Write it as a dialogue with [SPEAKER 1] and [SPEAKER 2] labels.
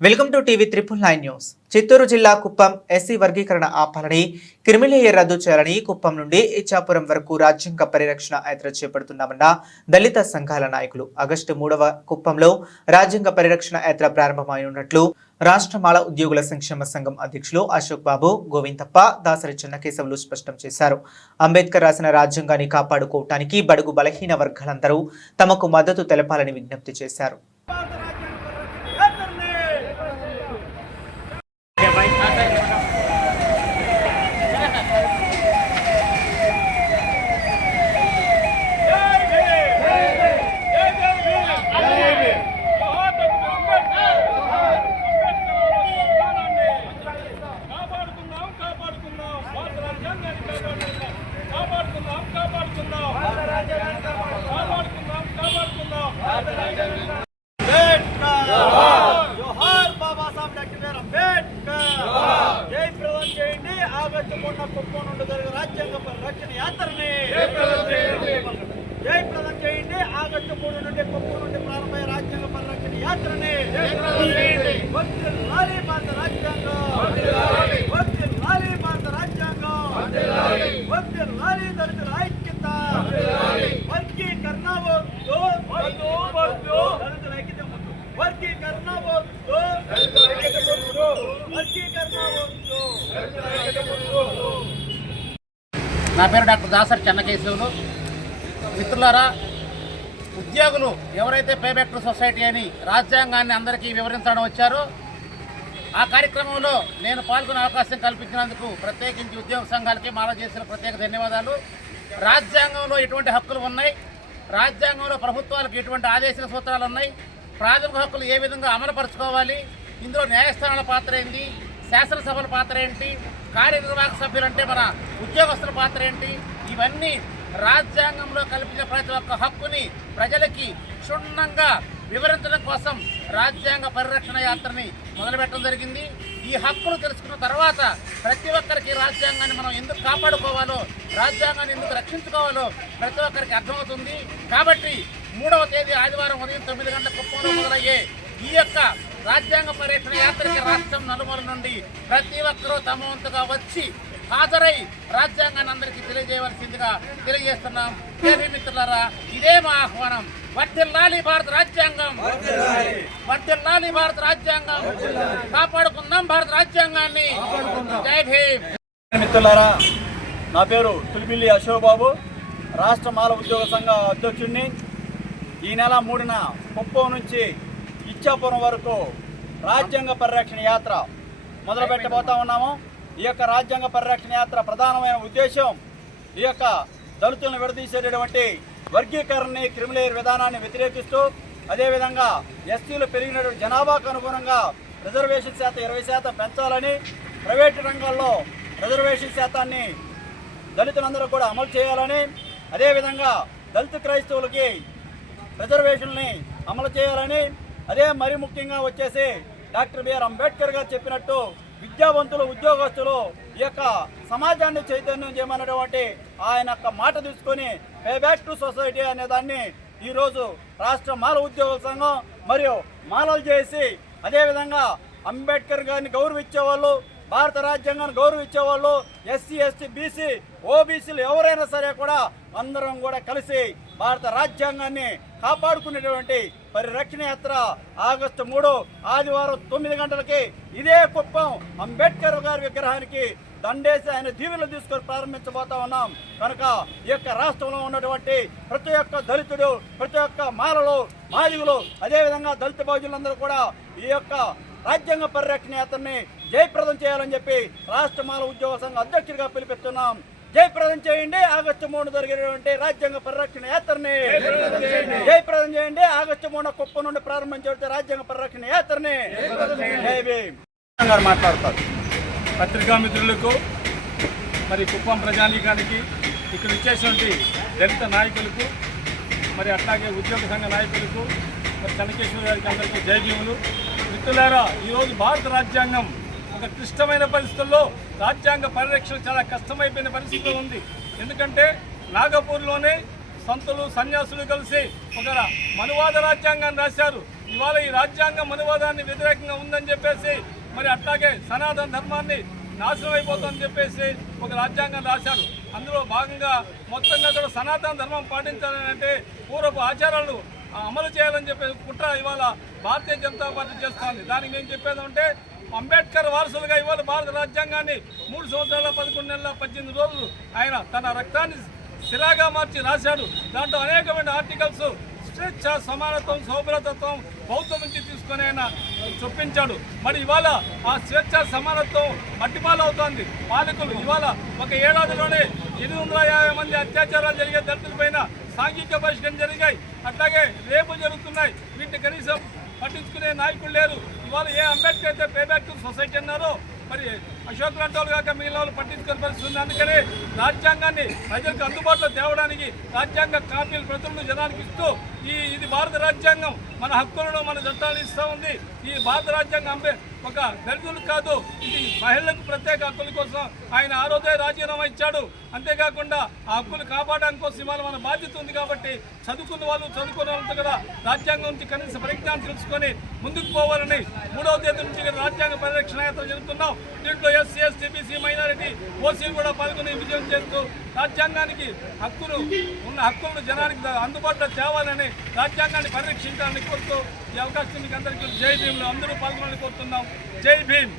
[SPEAKER 1] Welcome to TV triple nine news. Chittoor జిల్లా Kuppam SC వర్గీకరణ ఆపాలని క్రిమిలేయర్ రద్దు చేయాలని కుప్పం నుండి ఇచ్చాపురం వరకు రాజ్యాంగ పరిరక్షణ యాత్ర చేపడుతున్నామన్న దళిత సంఘాల నాయకులు. ఆగస్టు మూడవ కుప్పంలో రాజ్యాంగ పరిరక్షణ యాత్ర ప్రారంభమైనట్లు రాష్ట్ర మాల ఉద్యోగుల సంక్షేమ సంఘం అధ్యక్షులు అశోక్ బాబు గోవిందప్ప దాసరి చెన్నకేశవులు స్పష్టం చేశారు. అంబేద్కర్ రాసిన రాజ్యాంగాన్ని కాపాడుకోవటానికి బడుగు బలహీన వర్గాలందరూ తమకు మద్దతు తెలపాలని విజ్ఞప్తి చేశారు.
[SPEAKER 2] కాపాడుకుందాం కాపాడుకుందాం. కాపాడుకుందాం కాపాడుకుందాం కాపాడుకుందాం అంబేద్కర్ జోహార్ Babasaheb doctor B R Ambedkar జై ప్రధాన్ చేయండి ఆగస్టు మూడున కుప్పం నుండి జరిగే రాజ్యాంగ పరిరక్షణ యాత్రని జై ప్రధాన్ చేయండి ఆగస్టు మూడు నుండి కుప్పం నుండి ప్రారంభమయ్యే రాజ్యాంగ పరిరక్షణ యాత్రని వర్ధిల్లాలి భారత రాజ్యాంగం వర్ధిల్లాలి భారత రాజ్యాంగం వర్ధిల్లాలి దళితుల ఐక్యత వర్గీకరణ వద్దు వద్దు దళితుల ఐక్యత వర్గీకరణ వద్దు దళితుల ఐక్యత వర్గీకరణ వద్దు దళితుల ఐక్యత
[SPEAKER 3] నా పేరు డాక్టర్ దాసరి చెన్నకేశవులు. మిత్రులారా ఉద్యోగులు ఎవరైతే పేబెక్టర్ సొసైటీ అని రాజ్యాంగాన్ని అందరికీ వివరించడం వచ్చారో ఆ కార్యక్రమంలో నేను పాల్గొనే అవకాశం కల్పించినందుకు ప్రత్యేకించి ఉద్యోగ సంఘాలకి మాల చేసిన ప్రత్యేక ధన్యవాదాలు. రాజ్యాంగంలో ఎటువంటి హక్కులు ఉన్నాయి? రాజ్యాంగంలో ప్రభుత్వాలకు ఎటువంటి ఆదేశ సూత్రాలు ఉన్నాయి? ప్రాథమిక హక్కులు ఏ విధంగా అమలుపరచుకోవాలి? ఇందులో న్యాయస్థానాల పాత్ర ఏంటి? శాసనసభల పాత్ర ఏంటి? కార్యనిర్వాహక సభ్యులంటే మన ఉద్యోగస్తుల పాత్ర ఏంటి? ఇవన్నీ రాజ్యాంగంలో కల్పించిన ప్రతి ఒక్క హక్కుని ప్రజలకి క్షుణ్ణంగా వివరించడం కోసం రాజ్యాంగ పరిరక్షణ యాత్రని మొదలుపెట్టడం జరిగింది. ఈ హక్కులు తెలుసుకున్న తర్వాత ప్రతి ఒక్కరికి రాజ్యాంగాన్ని మనం ఎందుకు కాపాడుకోవాలో రాజ్యాంగాన్ని ఎందుకు రక్షించుకోవాలో ప్రతి ఒక్కరికి అర్థమవుతుంది. కాబట్టి మూడవ తేదీ ఆదివారం ఉదయం తొమ్మిది గంటల కుప్పంలో మొదలయ్యే ఈ యొక్క రాజ్యాంగ పర్యటన యాత్రకి రాష్ట్రం నలుమూల నుండి ప్రతి ఒక్కరూ తమ వంతుగా వచ్చి హాజరై రాజ్యాంగాన్ని అందరికీ తెలియజేయవలసిందిగా తెలియజేస్తున్నాం. దేవి మిత్రులారా ఇదే మా ఆహ్వానం. లాలి భారత రాజ్యాంగం. వర్ధిల్లాలి భారత రాజ్యాంగం. కాపాడుకుందాం భారత రాజ్యాంగాన్ని. జై భీమ్.
[SPEAKER 2] మిత్రులారా నా పేరు తులిపిల్లి అశోక్ బాబు రాష్ట్ర మాల ఉద్యోగ సంఘ అధ్యక్షుడిని ఈ నెల మూడున కుప్పం నుంచి ఇచ్చాపురం వరకు రాజ్యాంగ పరిరక్షణ యాత్ర మొదలుపెట్టబోతా ఉన్నాము. ఈ యొక్క రాజ్యాంగ పరిరక్షణ యాత్ర ప్రధానమైన ఉద్దేశం ఈ యొక్క దళితులను విడదీసేటటువంటి వర్గీకరణని క్రిమిలేయర్ విధానాన్ని వ్యతిరేకిస్తూ అదేవిధంగా ఎస్సీలు పెరిగినటువంటి జనాభాకు అనుగుణంగా రిజర్వేషన్ శాతం ఇరవై శాతం పెంచాలని ప్రైవేటు రంగాల్లో రిజర్వేషన్ శాతాన్ని దళితులందరూ కూడా అమలు చేయాలని అదేవిధంగా దళిత క్రైస్తవులకి రిజర్వేషన్ని అమలు చేయాలని అదే మరి ముఖ్యంగా వచ్చేసి డాక్టర్ బిఆర్ అంబేద్కర్ గారు చెప్పినట్టు విద్యావంతులు ఉద్యోగస్తులు ఈ యొక్క సమాజాన్ని చైతన్యం చేయమన్నటువంటి ఆయన యొక్క మాట తీసుకొని పే బ్యాక్ టు సొసైటీ అనే దాన్ని ఈరోజు రాష్ట్ర మాల ఉద్యోగుల సంఘం మరియు మాలలు చేసి అదేవిధంగా అంబేద్కర్ గారిని గౌరవించే వాళ్ళు భారత రాజ్యాంగాన్ని గౌరవించే వాళ్ళు ఎస్సీ ఎస్టీ బీసీ ఓబీసీలు ఎవరైనా సరే కూడా అందరం కూడా కలిసి భారత రాజ్యాంగాన్ని కాపాడుకునేటువంటి పరిరక్షణ యాత్ర ఆగస్టు మూడు ఆదివారం తొమ్మిది గంటలకి ఇదే కుప్పం అంబేద్కర్ గారి విగ్రహానికి దండేసి ఆయన దీవులు తీసుకొని ప్రారంభించబోతా ఉన్నాం. కనుక ఈ యొక్క రాష్ట్రంలో ఉన్నటువంటి ప్రతి ఒక్క దళితుడు ప్రతి ఒక్క మాలలు మాదిగులు అదేవిధంగా దళిత బహుజనులందరూ కూడా ఈ యొక్క రాజ్యాంగ పరిరక్షణ యాత్రని జయప్రదం చేయాలని చెప్పి రాష్ట్ర మాల ఉద్యోగ సంఘ అధ్యక్షుడిగా పిలిపిస్తున్నాం జయప్రదం చేయండి ఆగస్టు మూడు జరిగినటువంటి రాజ్యాంగ పరిరక్షణ యాత్రని. జయప్రదం చేయండి. ఆగస్టు మూడు కుప్ప నుండి ప్రారంభించే రాజ్యాంగ పరిరక్షణ యాత్రని. మాట్లాడతారు.
[SPEAKER 4] పత్రికా మిత్రులకు మరి కుప్పం ప్రజానీకానికి ఇక్కడ ఇచ్చేటువంటి దళిత నాయకులకు మరి అట్లాగే ఉద్యోగ సంఘ నాయకులకు మరి చెన్నకేశ్వర గారికి అందరికీ జై భీములు. మిత్రులారా ఈరోజు భారత రాజ్యాంగం ఒక క్లిష్టమైన పరిస్థితుల్లో రాజ్యాంగ పరిరక్షణ చాలా కష్టమైపోయిన పరిస్థితిలో ఉంది. ఎందుకంటే నాగపూర్లోనే సంతులు సన్యాసులు కలిసి ఒక మనువాద రాజ్యాంగాన్ని రాశారు. ఇవాళ ఈ రాజ్యాంగం మనువాదాన్ని వ్యతిరేకంగా ఉందని చెప్పేసి మరి అట్లాగే సనాతన ధర్మాన్ని నాశనం అయిపోతుందని చెప్పేసి ఒక రాజ్యాంగం రాశారు. అందులో భాగంగా మొత్తంగా కూడా సనాతన ధర్మం పాటించాలని అంటే పూర్వపు ఆచారాలు అమలు చేయాలని చెప్పే కుట్ర ఇవాళ భారతీయ జనతా పార్టీ చేస్తుంది. దానికి నేను చెప్పేది అంటే అంబేద్కర్ వారసులుగా ఇవాళ భారత రాజ్యాంగాన్ని మూడు సంవత్సరాల పదకొండు నెలల పద్దెనిమిది రోజులు ఆయన తన రక్తాన్ని శిలాగా మార్చి రాశాడు. దాంట్లో అనేకమైన ఆర్టికల్స్ స్వేచ్ఛ సమానత్వం సౌభ్రతత్వం బౌద్ధం నుంచి తీసుకొని ఆయన చొప్పించాడు. మరి ఇవాళ ఆ స్వేచ్ఛ సమానత్వం మట్టిపాలవుతోంది. పాలకులు ఇవాళ ఒక ఏడాదిలోనే ఎనిమిది వందల యాభై మంది అత్యాచారాలు జరిగే దళితులపైన సాంఘిక బహిష్కరణ జరిగాయి. అట్లాగే రేపు జరుగుతున్నాయి. వీటిని కనీసం పట్టించుకునే నాయకులు లేరు. ఇవాళ ఏ అంబేద్కర్ అయితే పే బ్యాక్ టు సొసైటీ అన్నారో మరి అశోక్ లాంటి వాళ్ళు కాక మిగిలిన వాళ్ళు పట్టించుకునే పరిస్థితి ఉంది. అందుకని రాజ్యాంగాన్ని ప్రజలకు అందుబాటులో తేవడానికి రాజ్యాంగ కాపీలు ప్రతులను జనానికి ఇస్తూ ఈ ఇది భారత రాజ్యాంగం. మన హక్కులను మన చట్టాలను ఇస్తూ ఉంది. ఈ భారత రాజ్యాంగం అంబే ఒక దళితులకు కాదు ఇది మహిళలకు ప్రత్యేక హక్కుల కోసం ఆయన ఆ రోజే రాజీనామా ఇచ్చాడు. అంతేకాకుండా ఆ హక్కులు కాపాడడానికి కోసం ఇవాళ మన బాధ్యత ఉంది కాబట్టి చదువుకున్న వాళ్ళు చదువుకున్న వాళ్ళతో కూడా రాజ్యాంగం నుంచి కనీస పరిజ్ఞానం తెలుసుకొని ముందుకు పోవాలని మూడవ తేదీ నుంచి రాజ్యాంగ పరిరక్షణ యాత్ర జరుపుతున్నాం. దీంట్లో SC ST BC minority OC కూడా పాల్గొని విజయం చేస్తూ రాజ్యాంగానికి హక్కులు ఉన్న హక్కులను జనానికి అందుబాటులో తేవాలని రాజ్యాంగాన్ని పరిరక్షించాలని కోరుతూ ఈ అవకాశం మీకు అందరికీ జై భీమ్లో అందరూ పాల్గొనాలని కోరుతున్నాం. జై భీమ్.